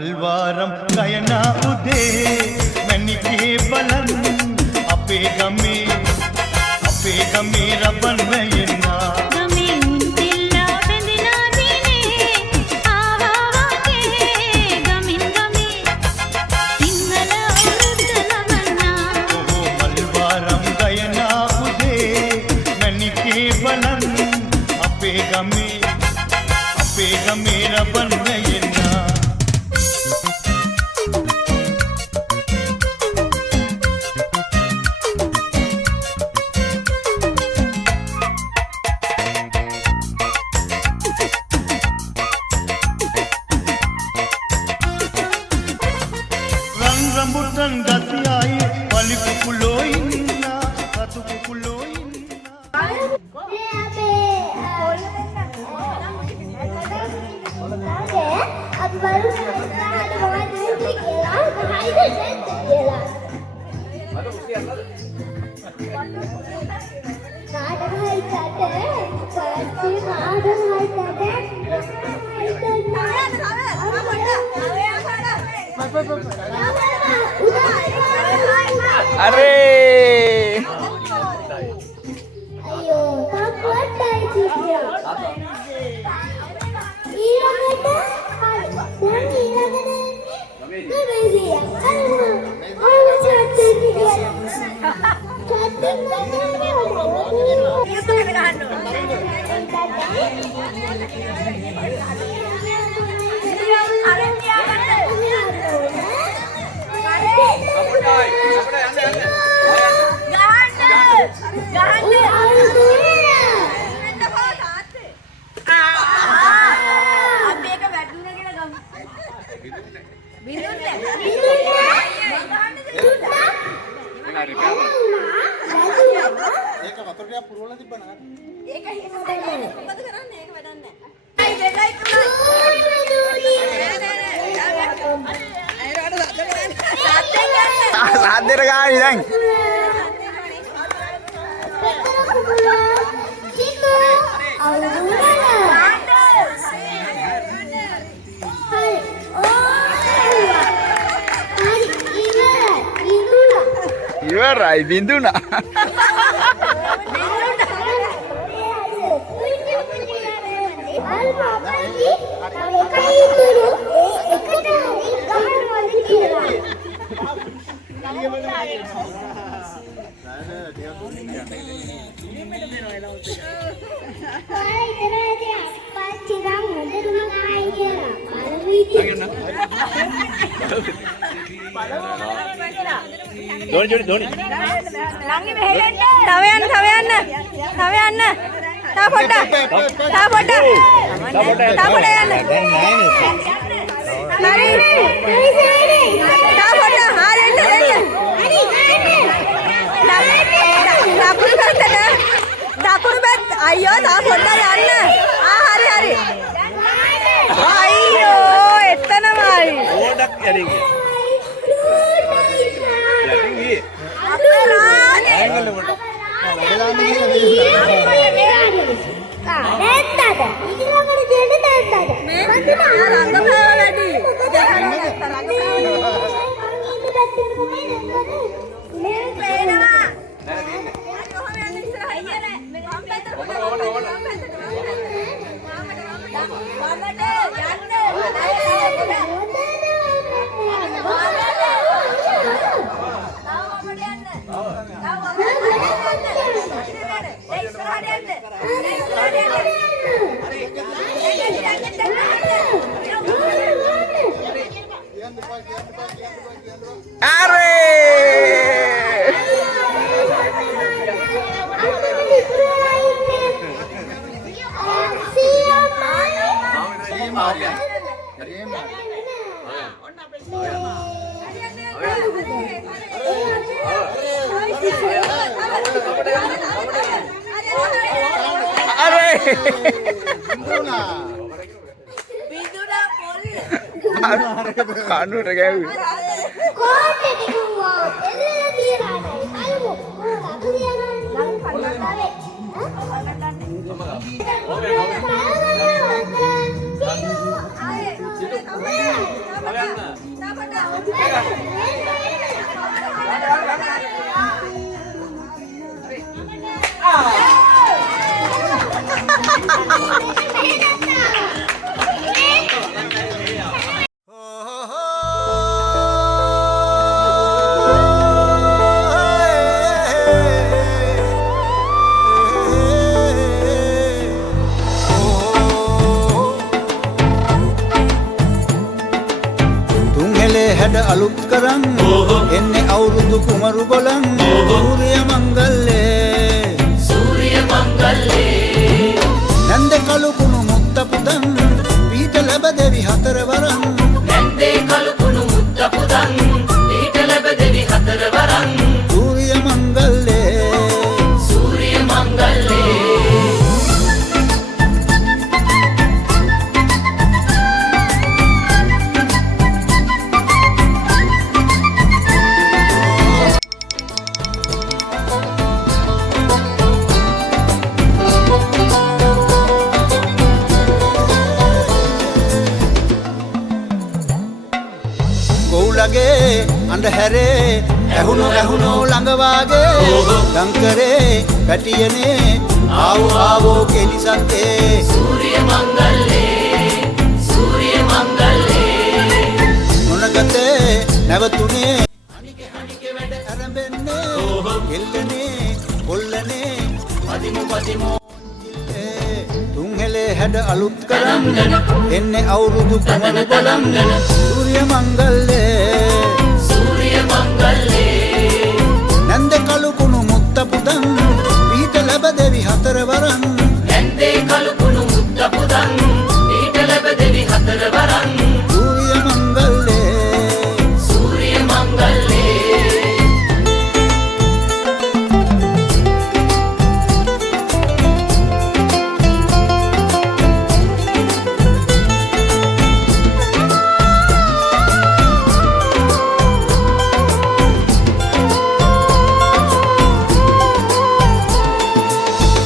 මල්වාරම් ගයනා උදේ මැණිකේ බලන් අපේ ගමේ රබන් වෙයනා ගමේ උන්තිල්ලා බැඳිනා දිනේ ආවා වාගේ ගමින් ගමේ සිංහල අවුරුද්ද ලබන්නා ඔහු මල්වාරම් ගයනා උදේ මැණිකේ බලන් අපේ ගමේ රබන් වෙයනා rambutan gatiai wali kukulo inna ratu kukulo अरे ayo takut dari sini ඊළඟට දැන් सादर गाड़ी दंग Iwarai binduna Doni. Nangi meheyan. Thawe yanna. Ta potta yanna. Ta potta harenna denna. Dakuru bet ayyo ta potta yanna. Hari. Ayyo ettana mari. Odak yaringe Kanu udah gawe. අලුත් කරන් එන්නේ අවුරුදු කුමරු ගොලන් සූර්ය මංගල්ලේ නැන්දේ කළු කුණු මුත්ත පුදන් පීඨ ලැබ දෙවි හතර වරන් සූර්ය මංගල්ලේ ගොවුලගේ අඳුරේ ඇහුණු ළඟ වාගේ ලංකරේ පැටියනේ ආවෝ කෙලිසත්තේ සූර්ය මංගල්ලේ මොනගතේ නැවතුනේ අනිකේ වැඩ ආරම්භන්නේ කෙල්ලනේ කොල්ලනේ පදිමු තුන්හෙලේ හැඩ අලුත් කරන් එන්නේ අවුරුදු කුමරු බලන් සූර්ය මංගල්ලේ නැන්ද කළු කුණු මුත්ත පුදන් පීඨ ලැබ දෙවි හතර වරන් සූර්ය මංගල්ලේ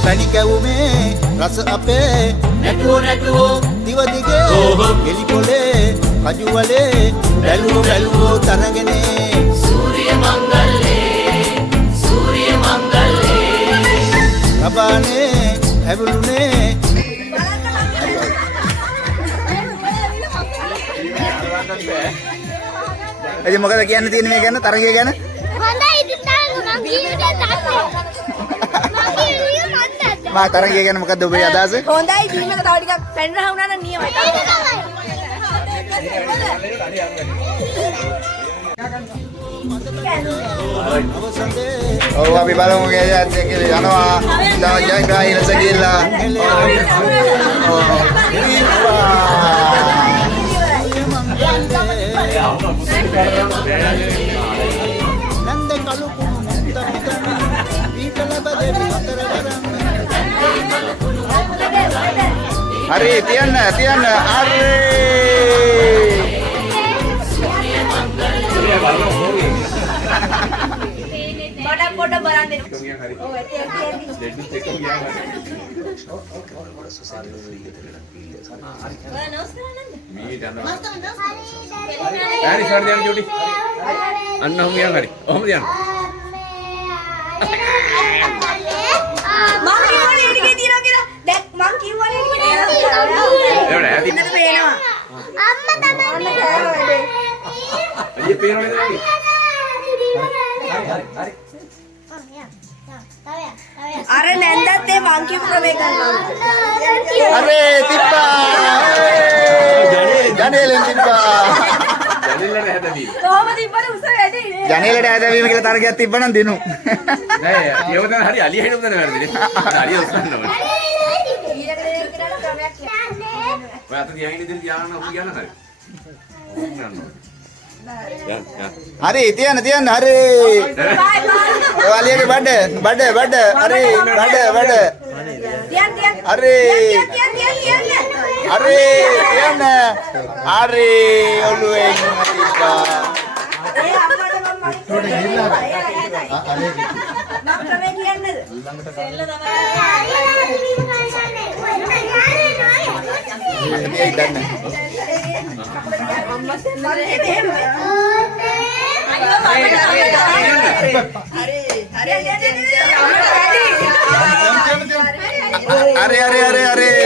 පැණි කැවුමේ රස අපේ නැටුවෝ දිව දිගේ එලි පොලේ කජු වලේ බැලුවෝ තරගනේ සූර්ය මංගල්ලේ රබානේ හැබුළුනේ එයි මොකද කියන්න තියෙන්නේ මේ ගැන තරගය ගැන හොඳයි ඉතින් මම ජීවිතේ තාත්තේ මා තරගය ගැන මොකද්ද ඔබේ අදහස හොඳයි ටීම් එක තව ටිකක් පැනලා වුණා නම් නියමයි. ඔව් අපි බලමු කියලා යනවා තව ජයග්‍රාහී ලෙස ගිහිල්ලා නන්ද කළු කුණු මුත්ත පුතන පීඨ ලැබ දෙවි හතර වරන් හරි තියන්න හරි පොඩ බලන්න. අර නැන්දත් ඒ මං කියපු ක්‍රමේ කරනවා. අරේ තිබ්බා ජනේලෙන් තිබ්බා කොහොමද ඉබ්බට උස වැඩි නේ? ජනේලට ඇදවීම කියලා තරගයක් තිබ්බනම් දිනු නෑ ඒව තමයි හරි අලිය හිටුම් දන්නේ වැරදිනේ අලිය උස්සන්න ඕනේ ඔය අත තියාගෙන ඉඳන් තියාගන්න ඔබ කියන්න හරි හරි තියන්න හරි ඔයාලගේ බඩ හරි බඩ හරි තියන්න හරි ඔළුවෙන් තිබ්බා අරේ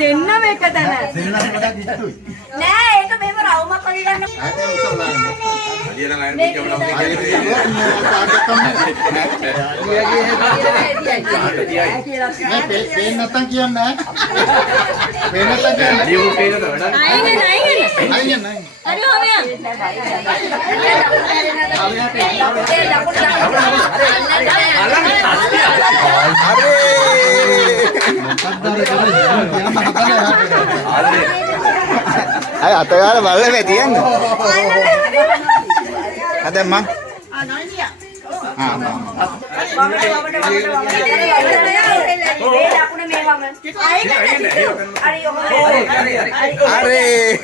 දෙන්නම එක තැන. නෑ ඒක මෙහෙම රවුමක් වගේ ගන්න. අලිය නම් අයින් පේන්නේ නැත්තම් කියන්නේ පේන්නේ නැත්තම් කියන්නේ ලියු පේනද වැඩක් අයිගෙන අයියන් හරි හොමයන් අය අතගාල බලලා තියන්නේ හදම්මා අරේ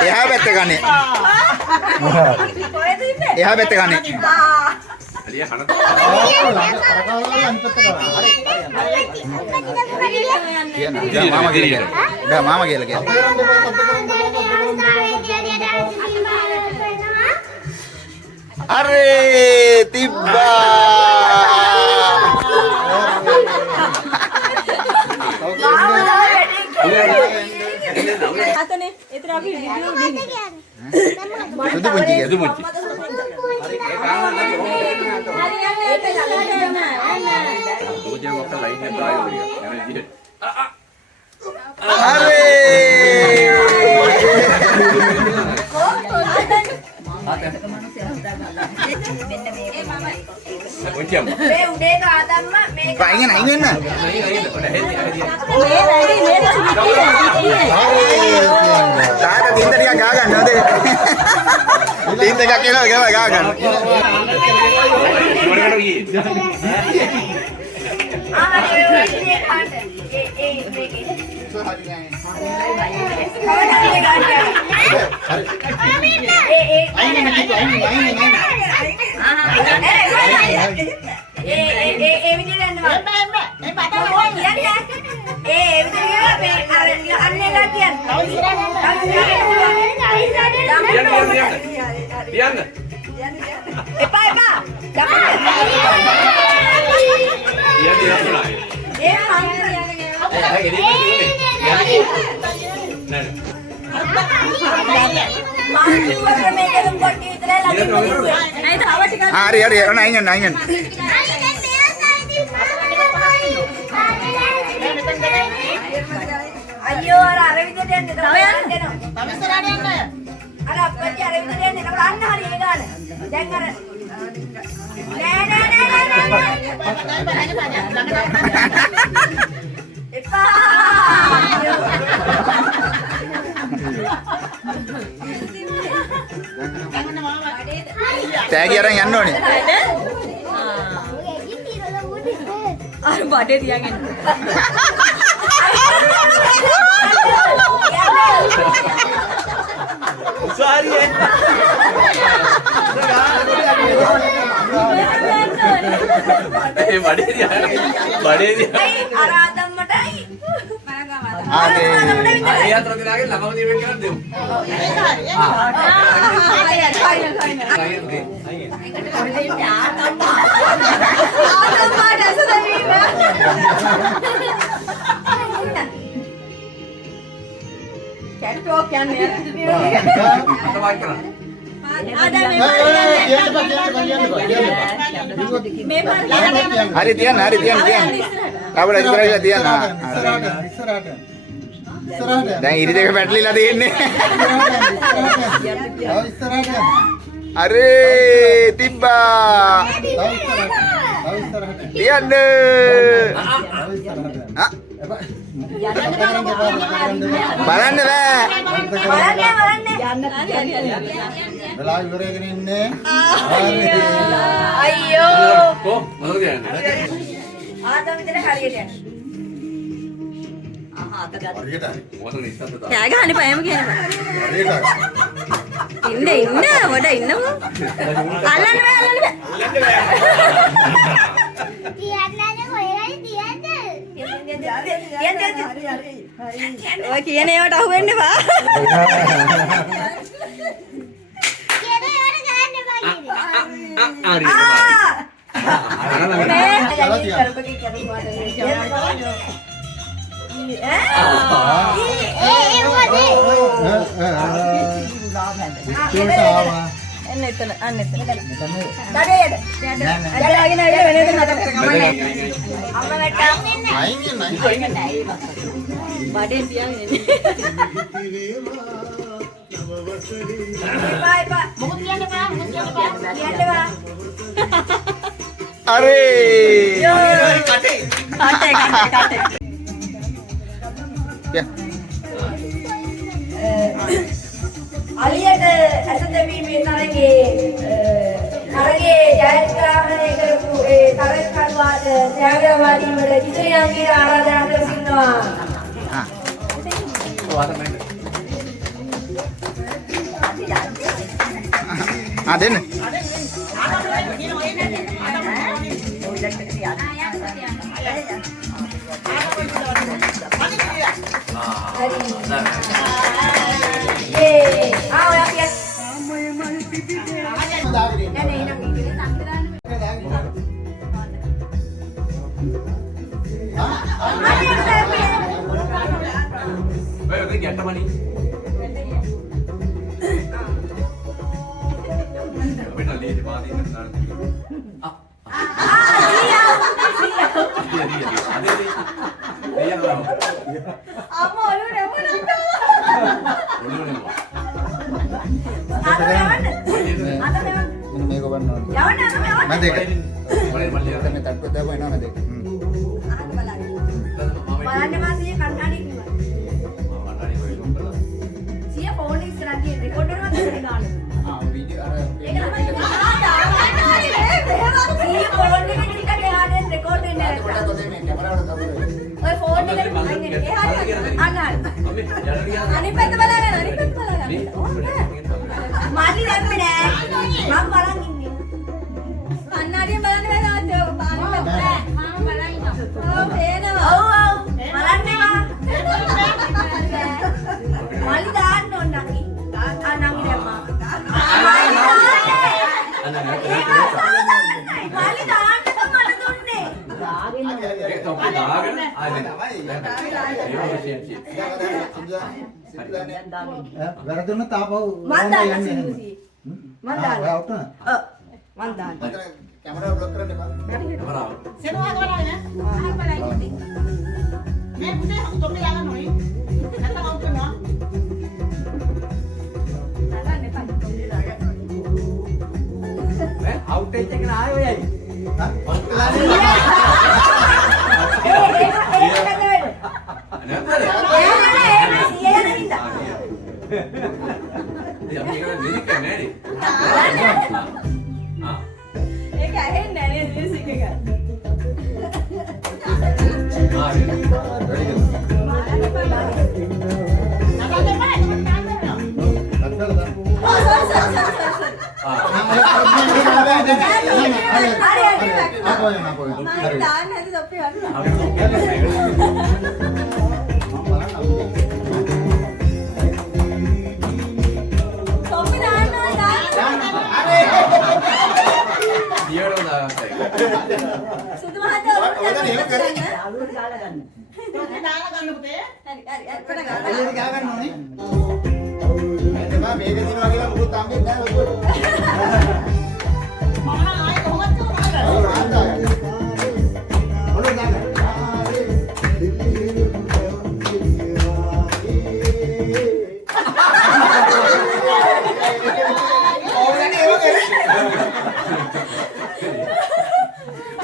එහා පැත්ත ගන්නේ එහා පැත්ත ගන්නේ අලිය කන මාමා කියලා බෑ මාමා කියලා කියන්නේ අරේ තිබ්බා අතනේ ඒතර අපි විදියු දෙන්නේ සුදු පුංචි කියලා සුදු මුච්චි දෝජේ මොකක් ලයින් එක ආයෙ වරිය යන විදිහට ඔච්චම් මේ උඩේ කාදම්ම මේ අයිගෙන අයිගෙන තාට තින්ද ටිකක් ගා ගන්න හොඳේ තින්ද එකක් කියලා ගා ගන්න ඉවරකට ගියේ ලියන්න එපා එපා හරි හරි ඔන්න අයිගෙන අයිගෙන අයියෝ අර විදිහට යන්න තව යන්න තව ඉස්සරහට යන්න අර අප්පච්චි අර විදිහට යන්න එතකොට අන්න හරි ඒ ගාන දැන් අර නෑ එපා තෑගි අරන් යන්න ඕනේ අර බඩේ තියාගෙන බඩේ අර ආදම්මටයි ආනේ ඒ අතර දිනාගේ ළමව දිවෙන් කරන් දෙමු කැට්ටෝ කියන්නේ අතවයි කරන්න හරි තියන්න කවුද ඉස්සරහට තියන්න දැන් ඉරි දෙක පැටලිලා තියෙන්නේ අරේ තිබ්බා තියන්න බලන්න බෑ වෙලා ඉවරගෙන ඉන්නේ අයියෝ කො මොකද කියන්නේ ආදම් විතර හරියට යන්න මොකද ඉස්සත් කෑ ගහන්න පයම කියනවා ඉන්න වඩ ඉන්නම අල්ලන්න බෑ ඔය කියන ඒවට අහු වෙන්න එපා එන්න එතන අන්න එතන. දඩේට. ඇදලාගෙන ඇවිල්ලා වෙන එතන නතර කරගමන්නේ. අම්මා වැට්ටා. බඩේ තියාගෙන ඉන්නේ. එපා එපා. මොකද කියන්න බෑ. කියන්න බෑ. අරේ කටේ. අලියට ඇස දෙවීමේ තරගේ ජයග්‍රහණය කරපු ඒ තරගකරුවාට ත්‍යාගවාදී වල ඉදිරියන්ගේ ආරාධනා කර සිටිනවා. දෙන්න මේක වන්න මම දෙක මම තට්ටුව දාපුවා එනවා මම දෙක බලන්න මාසියේ කන්නාඩි කිව්වා. සිය ෆෝන් ඉස්සරහ තියෙන රෙකෝඩර් එකක් දෙන්න ගන්න. වීඩියෝ අර ඒක තමයි. සිය ෆෝන් එකේ ටික ගහගෙන රෙකෝඩ් වෙන්නේ නැත්නම්. මේ කැමරාවට තවුනේ ඔය ෆෝන් එකේ අයිනේ එහාට අන්න අනිත් පැත්ත බලාගෙන අනිත් පැත්ත බලාගෙන. මාලි දැම්මේ නෑ. මම බලන් ඉන්නේ. කන්නාඩියෙන් බලන්න බෑ. මම බලන් ඉන්නවා. ඔව් පේනවා. ඔව් බලන්නවා. මාලි දාන්න ඕන නංගි. නංගි දැම්මා. මාලි දාන්න මට දුන්නේ. වැරදුන තාපව මන් දාන්න සිංහුසි. මන් දාන්න. ඔය අවුට් න මන් දාන්න. කැමරාව බ්ලොක් කරන්න එපා සෙනවා බලන්න. මේ පුතේ හම් තොප්පේ දාගන්න ඕනේ. නැත්නම් අවුට් වෙනවා. දාගන්න එපා. තොප්පේ දාගන්න. අවුට් වෙච්ච එක නාය ඔයයි. ඒක ඇහෙන්නේ නැහැ නේද මියුසික් එක. දාන්න හැටි තොප්පි සුදු මහත්තයා ඔන්න දාලා ගන්න පුතේ. හරි අත්පොඩ ගන්න. එළියට ගා ගන්න ඕනේ එතන මේක දිනවා කියලා මොකුත් අම්බෙන්නේ නැහැ ඔයගොල්ලෝ මම ආයේ කොහොමද කරන්නේ? ඔව් ආන්දා ඔන්න දාන්න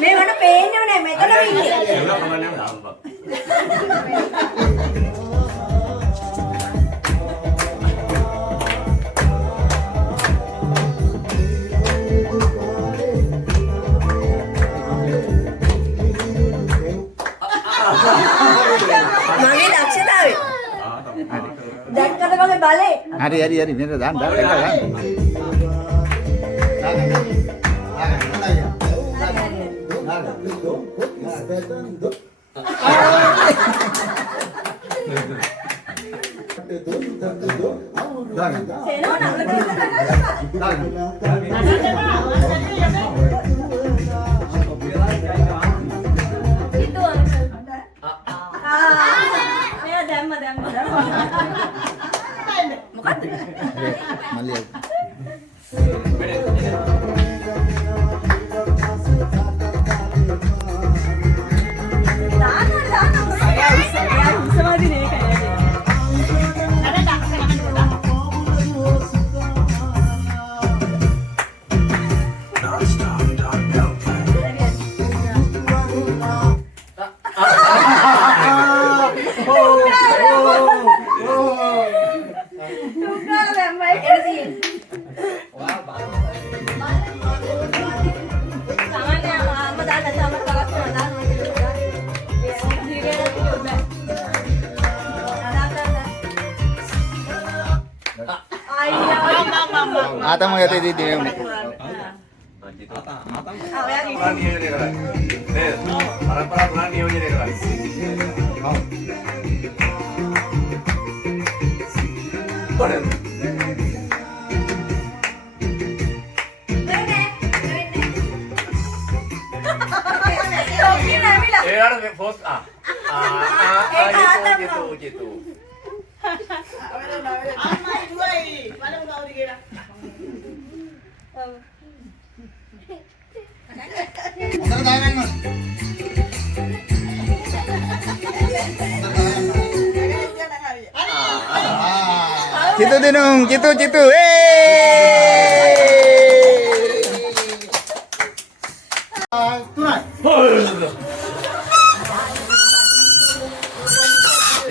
මේ වණ පේන්නේ නැහැ මෙතන ඉන්නේ. ඒක කමන්නේ නාම්බ. මගේ දක්ෂතාවය. දැක්කද මගේ බලේ? හරි මෙන්න දාන්න දාන්න මොකද්ද? මල්ලිය ආතම යතේ දී දෙන්නේ. පුරා නියෝජනය කරන්නේ. නේද? පරම්පරා පුරා නියෝජනය කරන්නේ. කොහෙන්ද? ඒකට මේ පොස් gitu. අම්මයි දුවයි බලමු කවුද කියලා. හොඳට දාගන්න ඕන. Citu dinung, citu. Tunai.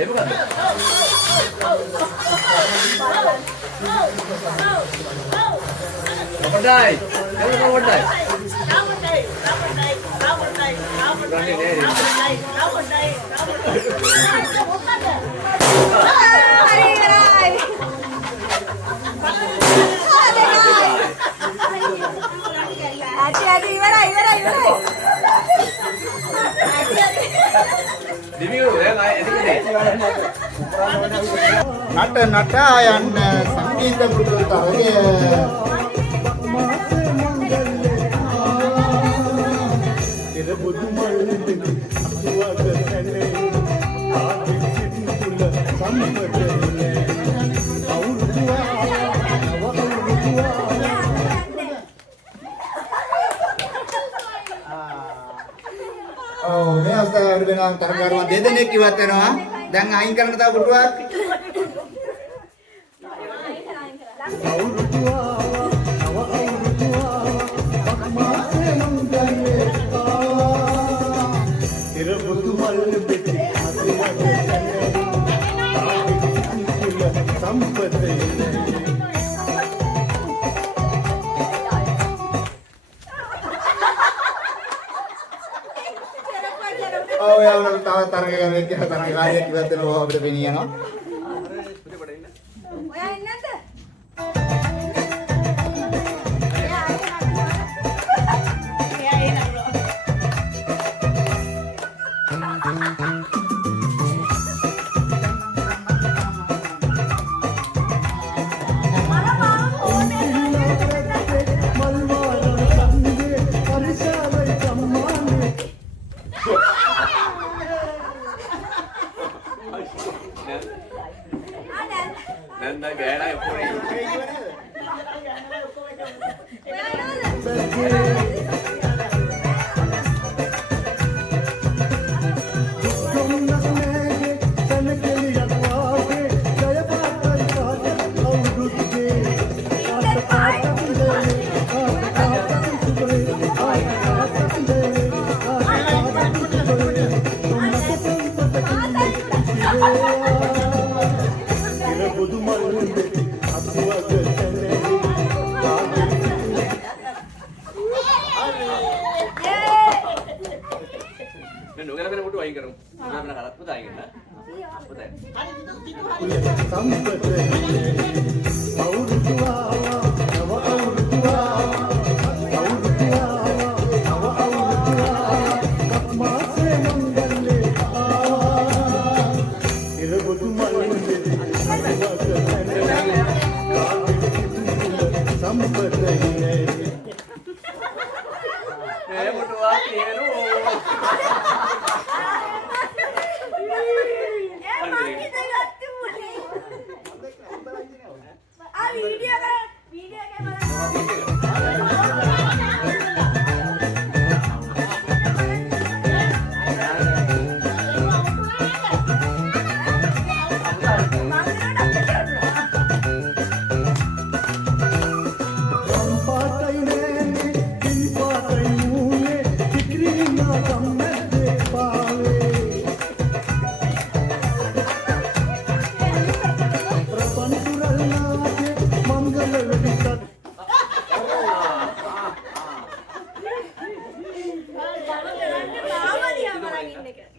bukan. Pandai. Kamu pandai. නට යන්න සංගීත පුරුදුතරගේ මේ අවස්ථාවේ වෙනවා තරගාරුවන් දෙදෙනෙක් ඉවත් වෙනවා. දැන් අයින් කරන්න තව පුටුවක්. Oh ya udah tahu තරගාරුවෙක් කියලා තරගාරියෙක් ඉවත් වෙනවා අපිට පෙනී යනවා. ඔයා ඉන්නේ නැද්ද?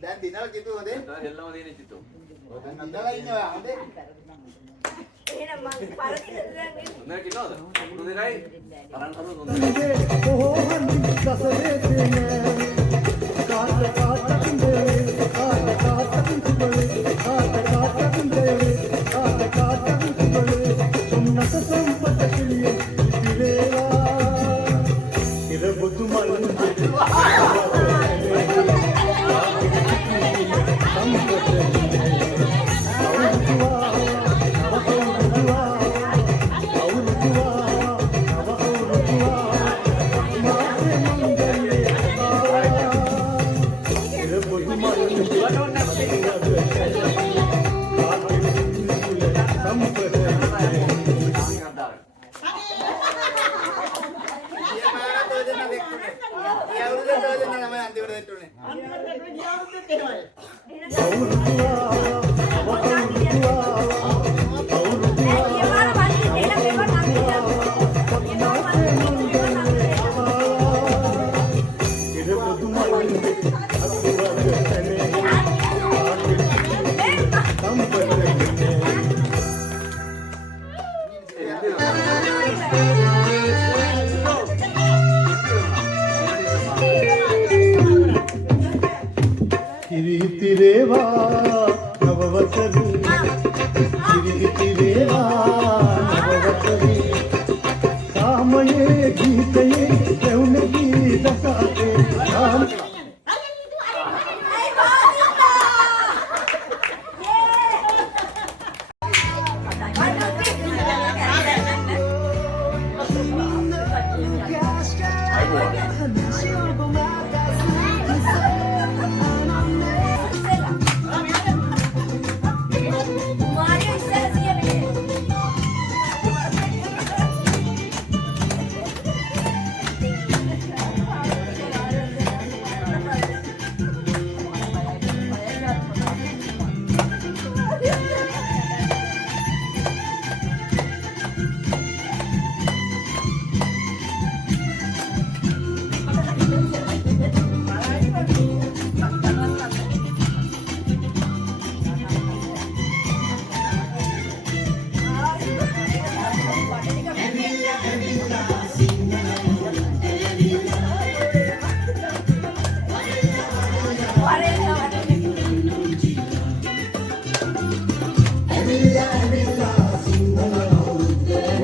දැන් දිනවල කිතු හොදේ. එල්ලම දෙන්නේ කිතු. දැන් නන්දලා ඉන්නවා හොදේ. එහෙනම් ඔන්න කිනවද? මොන දෙකයි? තරන් කරුවොත් ඔන්න.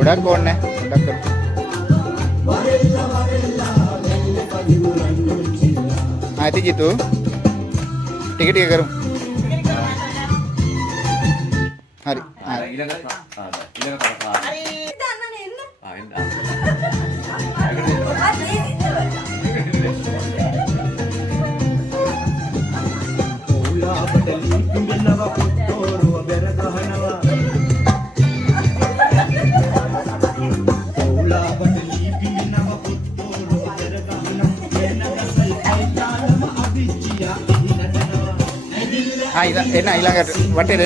ගොඩක් ඕනේ ගොඩක් කරමු. ආයිත් ජීතු ටික ටික කරමු. හරි. ඊළඟ තරකා. දන්නනේ එන්න. ඊළඟට වටේට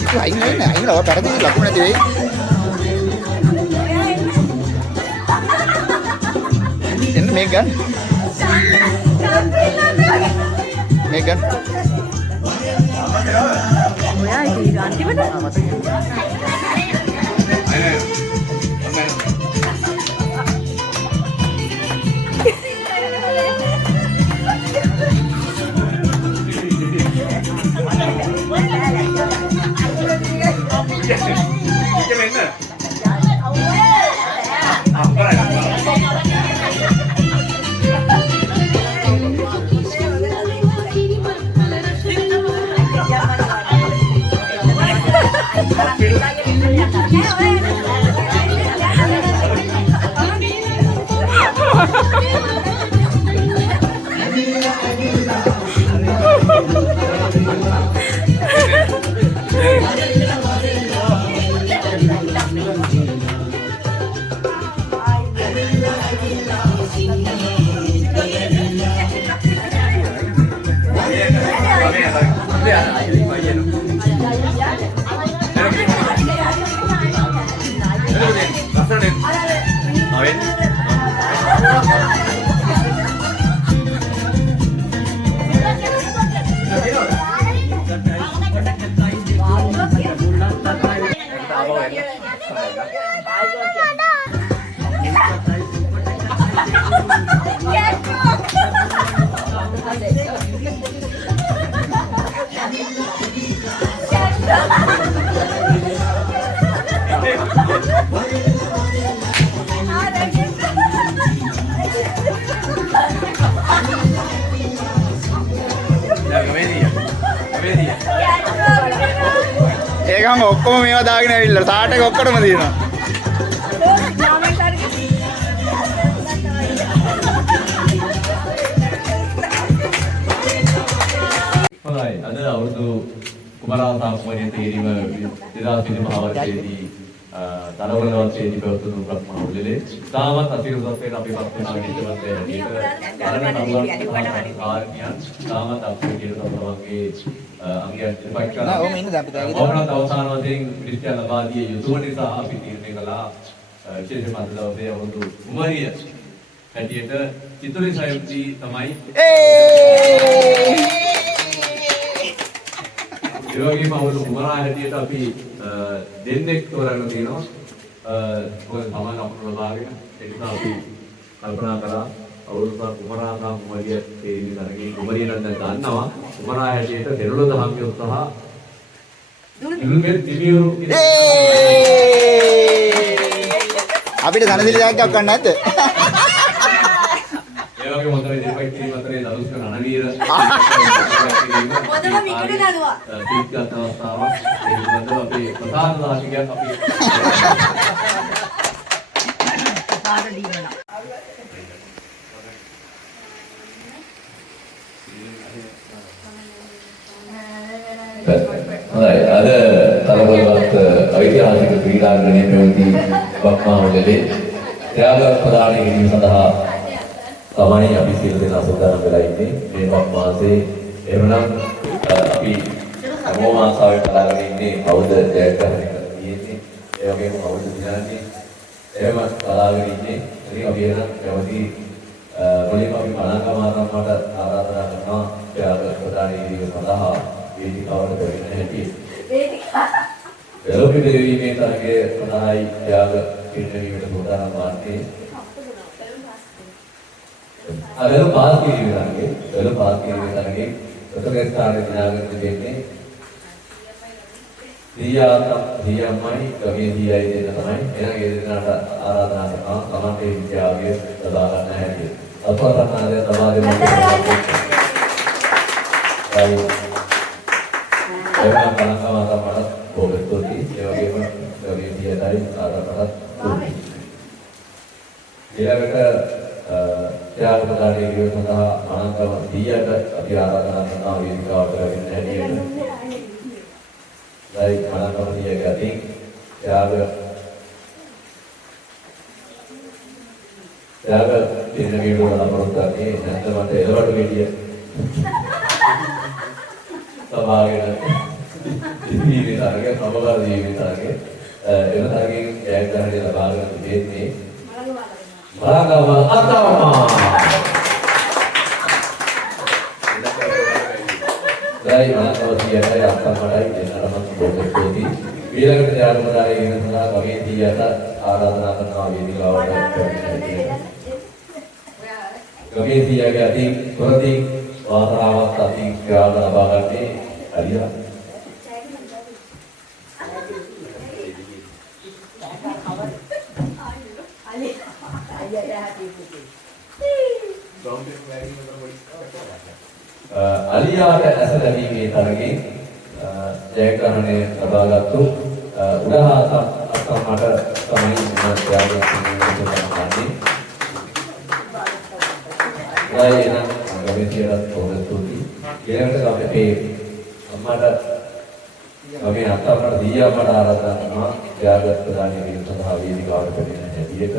itu aing lah berarti laku nanti we ini Megan ඔයා ඉතින් අන්තිමට නිකන් ඔක්කොම මේවා දාගෙන ඇවිල්ලා තාට එක ඔක්කොටම දිනනවා. හොඳයි. අද අවුරුදු කුමාරාන්තා කුමාරියන් තේරීම 2003 මහා වර්ෂයේදී තරවල වර්ෂයේදී ප්‍රවෘත්ති බ්‍රහ්මෝලලේ තාමත් අතිරුදත්වයට අපි පත්වෙනවා හිතවත් ආර්මියන් තාමත් අපේ කිරුතවගේ අංගයන් ඉදිරිපත් කළා. ඕම ඉන්න දැන් අපිට මොනවාද අවසාන වශයෙන් ක්‍රිස්තියානි ලබා දී යුතුය නිසා අපි තීරණය කළා විශේෂ මත දවසේ අවුරුදු කුමාරිය හැටියට චිතුලේ සයුක්ති තමයි ඒ වගේම අවුරුදු කුමාරයා හැටියට අපි දෙන්නෙක් තෝරගෙන තියෙනවා. මොකද සමාන අපුරු ලබාගෙන ඒ නිසා අපි කල්පනා කරා අවුරුදු කුමාරයා කුමාරිය තේරිලි තරගේ කුමාරිය නම් දැන් ගන්නවා. කුමාරයා හැටියට දෙරළ දහම්ගේ උත්සාහ දුල්ගේ තිබියුරු අපිට ධනසිරි දායකයක් ගන්න නැද්ද? ඒ වගේ මොකද ඉතින් කිරීම අතරේ දවස් කරන අනවීර මොදම විකට නළුවා තීත්ගත අවස්ථාවක් ඒ පිළිබඳව අපේ ප්‍රධාන දායකයන් අපි පාට දීවන. හොඳයි අද තරවලවත් ඓතිහාසික ක්‍රීඩාංගණයේ පැවති බක්මාවලේ ත්‍යාග ප්‍රදාන කිරීම සඳහා තමයි අපි සියලු දෙනා සූදානම් වෙලා ඉන්නේ මේ බක්මාසේ එහෙමනම් අපි හැමෝම ආසාවෙන් බලාගෙන ඉන්නේ කවුද ජයග්‍රහණය කරන්නේ ඒ වගේම කවුද දිනන්නේ එහෙම බලාගෙන ඉන්නේ ඉතින් අපි එහෙනම් පැවති මුලින්ම අපි මනංගමාරම්මට ආරාධනා කරනවා ත්‍යාග ප්‍රදාන කිරීම සඳහා වේදිකාවට දෙන්න හැටි. එළොපි දෙවීමේ තරගයේ ප්‍රධානයි ත්‍යාග පිළිවීමට සූදානම් වන්නේ. අදල පාස් කිරීමේ තරගයේ ප්‍රථම ස්ථානයේ දිනාගෙන දෙන්නේ දියම්මයි ගමේ දියයි දෙන්න තමයි. එහෙනම් ඒ දෙනාට ආරාධනා කරනවා සමන්තේ විද්‍යාවය ලබා ගන්න හැටි. අපවර්තනාලය ලබා දෙන්න. එවනම් කලංකාමාරමට බොහොම ස්තුතියි. ඒ වගේම ගමේ දියටයි ආරාධනාත් ස්තුතියි. ඊළඟට ත්‍යාග ප්‍රදානය කිරීම සඳහා අනන්තව 100ට අපි ආරාධනා කරනවා වේදිකාවට ලැබෙන හැටියට. දැන් අනන්තව 100 ගතින් ත්‍යාග පින්න වීඩියෝ නම්බරක් ගන්නේ නැත්නම් මට එළවට වීඩියෝ සභාවකට ඉතිරි තරගය සමගාර ජීවිත තරගය එන තරගයෙන් ජයග්‍රහණය ලබා ගන්න දෙන්නේ බලංගම අත්තම්මා දැයි මනසවතියයි අත්තම්මඩයි දෙන්නටම බොහොම ස්තුතියි. ඊළඟට යාළුවෝලාගේ ඉන්න සඳහා ගමේ දීයට ආරාධනා කරනවා වේදිකාවට ගමේ දීයගේ අතින් තොරදී වාසනාවක් අතින් ක්‍රියාව ලබා ගන්නේ අලියා අලියාට ඇස දැමීමේ තරගයේ ජයග්‍රහණය ලබාගත්තු උඩහාත අත්තම්මට තමයි මම ත්‍යාගය කරන්නේ. එනම් ගමේතියට පොදු තුති. ඊළඟට අපේ අම්මට ගමේ අත්තම්මට දීයම්මට ආරාධනා කරනවා ත්‍යාග ප්‍රදානය කිරීම සඳහා වේදිකාවට පැමිණෙන හැටියට.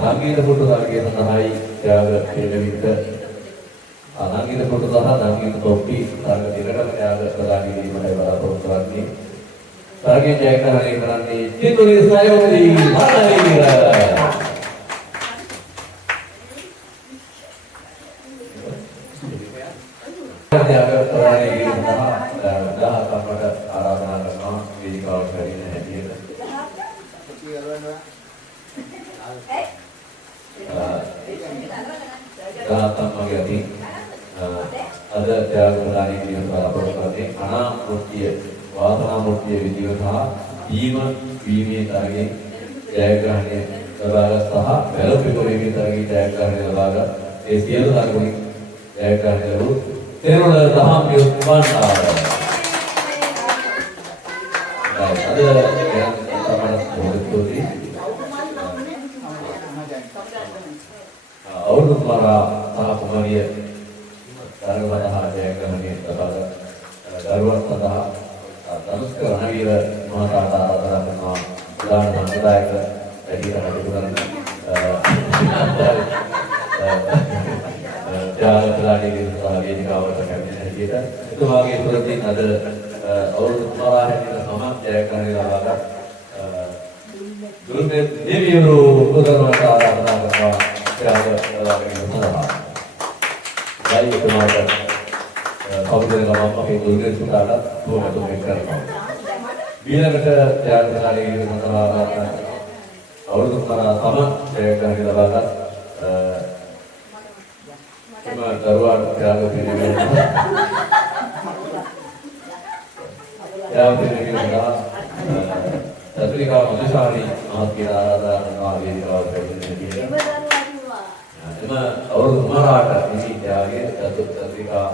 සංගීත පුටු තරගයේ සඳහායි ත්‍යාග පිළිවෙලට සංගීත පුටු සහ සංගීත තොප්පි තරග දෙකකට ත්‍යාග ප්‍රදාන කිරීමට බලාපොරොත්තු වෙන්නේ. තරගයේ ජයග්‍රහණය කරන්නේ චිතුලේ සයෝදී මහාවීර. ත්‍යාග ප්‍රදාන කිරීම සඳහා 10කට ආරාධනා කරනවා වේදිකාවට පැමිණෙන හැටියට. මගේ අතින් අද ත්‍යාග ප්‍රදානය කිරීම බලාපොරොත්තු වෙන්නේ අනාමෘතිය වාසනාමෘතිය විදිය සහ වීමේ තරගයේ ජයග්‍රහණය ලබාගත් සහ වැළපිපොරීමේ තරගයේ ජයග්‍රහණය ලබාගත් ඒ සියලු තරගවලින් ජයග්‍රහණය ලැබූ තෙරුණ දහම් යොත්වන්තාව අවුරුදු කුමාරා සහ කුමාරිය තරගවදහා ජයග්‍රහණය ලබා දරුවන් සඳහා ධනුෂ්ක රණවීර මහතාට ආරාධනා කරනවා ප්‍රධාන සංවිධායක වැඩිහිටියන් කටයුතු කරන ජාලපලාඩිගේ වේදිකාවට කැඳෙන හැටියට එතුමාගේ පුරතින් අද අවුරුදු කුමාරා හැටියට සම ජයග්‍රහණය ලබාගත් දුර්නේ දෙවියෝ උපදවනට ආරාධනා කරනවා ත්‍යාග ලබාගෙන සඳහා එතුමාට කවුරුද ගමන් අපේ දුර්නේ සුතාට බොහොමතුමෙක් කරනවා ඊළඟට ත්‍යාගශාලී සඳහා අවුරුදු කුමාරා සම ජයග්‍රහණය ලබාගත් දරුවන් ත්‍යාග පිළිවෙල සත්‍රිකා මధుශාලි මහත්මිය ආරාධනා කරනවා වේදිකාවට පැමිණෙන විදියට. එම අවුරුදු කුමාරාට නිසි ත්‍යාගයේ සත්‍රිකා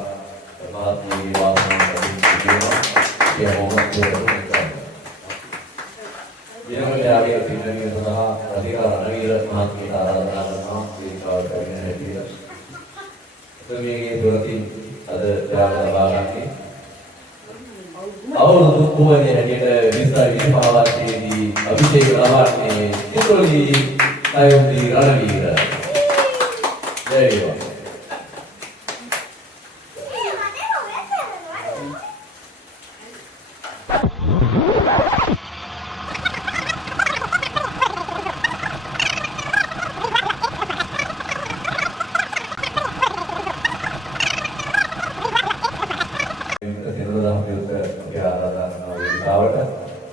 මහත්මියගේ වාසනාව ලැබෙනවා. ඒ මොහොතේ ඊළඟ ත්‍යාගයේ පිළිවෙල සඳහා රතිකා රණවීර මහත්මිය ආරාධනා කරනවා වේදිකාවට පැමිණෙන විදියට. එතුමියගේ දුරකින් අද ත්‍යාග ලබා ගන්නේ අවුරුදු කුමාරිය හැටියට 2025 වර්ෂයේදී අභිෂේක ලබන්නේ සිතුලි අයෝන්ති රණවීර. ජයවා.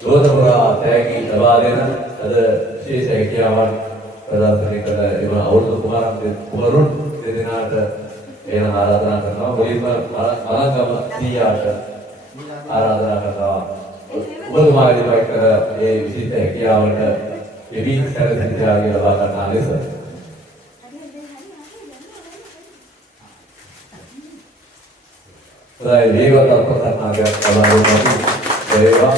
ලෝකපුරා තෑගි ලබා දෙන අද විශේෂ හැකියාවක් ප්‍රදර්ශනය කළ එම අවුරුදු කුමරුන් දෙදෙනාට එන ආරාධනා කරනවා. මුලින්ම මලංගම සීයාට ආරාධනා කරනවා. ඔබතුමාගේ ඉදිරිපත් කර ඒ විශේෂ හැකියාවට දෙවි සැලසිලියාගේ ලබා ගන්නා ලෙස වේගවත් අපසරණාගයක් ලබා දෙනවා.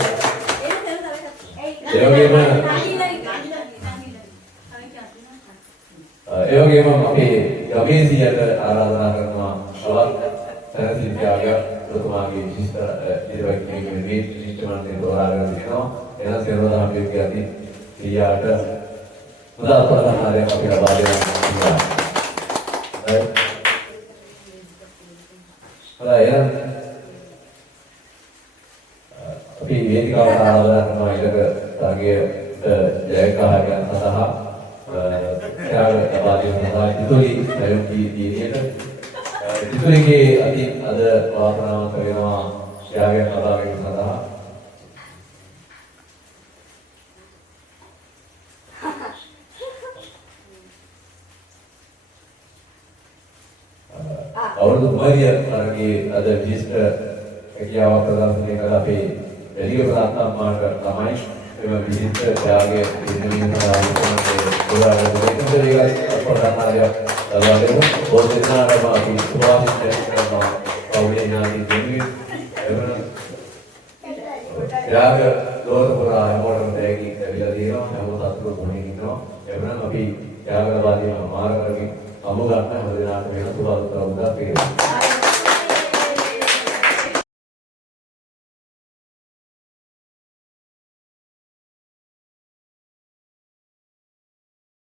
ඒවා ඒ වගේම අපේ ගමේසියට ආරාධනා කරනවා අවල් සැනසීමයාග ඔබතුමාගේ විශිෂ්ට ඉදිරියට කිරීමේ විශිෂ්ටමන්ත්‍රී තෝරාගෙන තිනවා. එන සේවදා අපේ යති ක්‍රියාට උදා ප්‍රදානාලයක් අපි ලබා දෙනවා. අපි වේදිකාවට ආරාධනා කරනවා ඊළඟ තරගයේ ජයග්‍රහණය සඳහා ත්‍යාග ලබා දීම සඳහා ඉතුලි සයෝගී දීනියට ඉතුලිගේ අති අද වාසනාවන්ත වෙනවා ත්‍යාගය ලබා ගැනීම සඳහා අවුරුදු කුමාරිය තරගයේ අද විශිෂ්ට හැකියාවක් ප්‍රදර්ශනය කළ අපේ එළිය ප්‍රාන්තම්මාට තමයි එම විශිෂ්ට ත්‍යාගයේ පිළිගැනීම සඳහා උදාහරණ දෙකක් අපරාධාරයක් ලබා දෙමු. බෝධිනාරම අපි සුවාසිත කරනවා පෞලේ ඥාති දෙවියන් ත්‍යාග ලෝකපුරා හැමෝටම දෙකකින් ලැබිලා තියෙනවා. හැමෝම සතුටු වෙමින් ඉන්නවා. එවනම් අපි ත්‍යාග ලබා දීම මාර්ගයෙන් අමු ගන්න හැම දිනකටම වෙන සුබ උදා පිළිගන්නවා.